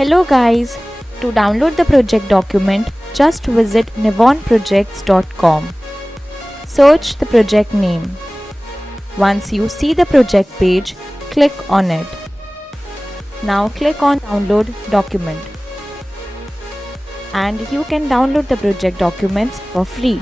Hello guys, to download the project document, just visit nivonprojects.com. Search the project name. Once you see the project page, click on it. Now click on download document. And you can download the project documents for free.